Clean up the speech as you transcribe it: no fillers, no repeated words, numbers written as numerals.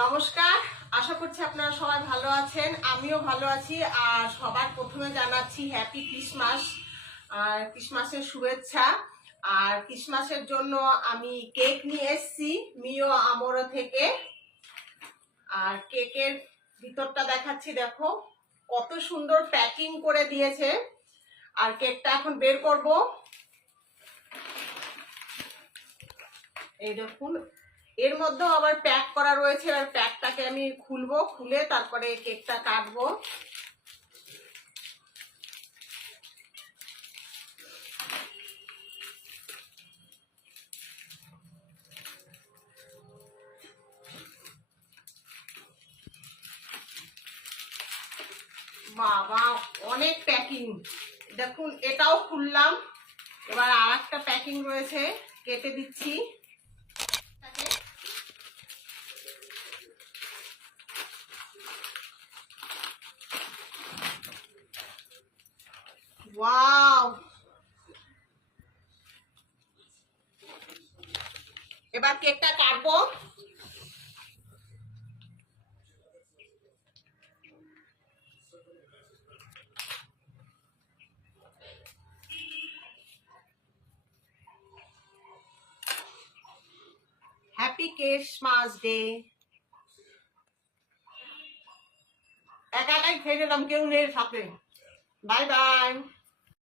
নমস্কার, আশা করছি আপনারা সবাই ভালো আছেন। আমিও ভালো আছি। আর সবার প্রথমে জানাচ্ছি হ্যাপি ক্রিসমাস, আর ক্রিসমাসের শুভেচ্ছা। আর ক্রিসমাসের জন্য আমি কেক নিয়ে এসেছি মিও আমোরো থেকে। আর কেকের ভিতরটা দেখাচ্ছি, দেখো কত সুন্দর প্যাকিং করে দিয়েছে। আর কেকটা এখন বের করব। এই দেখুন, এর মধ্যেও আবার প্যাক করা রয়েছে। আর প্যাকটাকে আমি খুলবো, খুলে তারপরে কেকটা কাটবো। বাবা, অনেক প্যাকিং। দেখুন, এটাও খুললাম। এবার আর একটা প্যাকিং রয়েছে, কেটে দিচ্ছি। ওয়াও, এবার কেকটা কাটবো। Happy Christmas day. একা একাই খেয়ে নিলাম, কেউ নেই সাথে। Bye bye.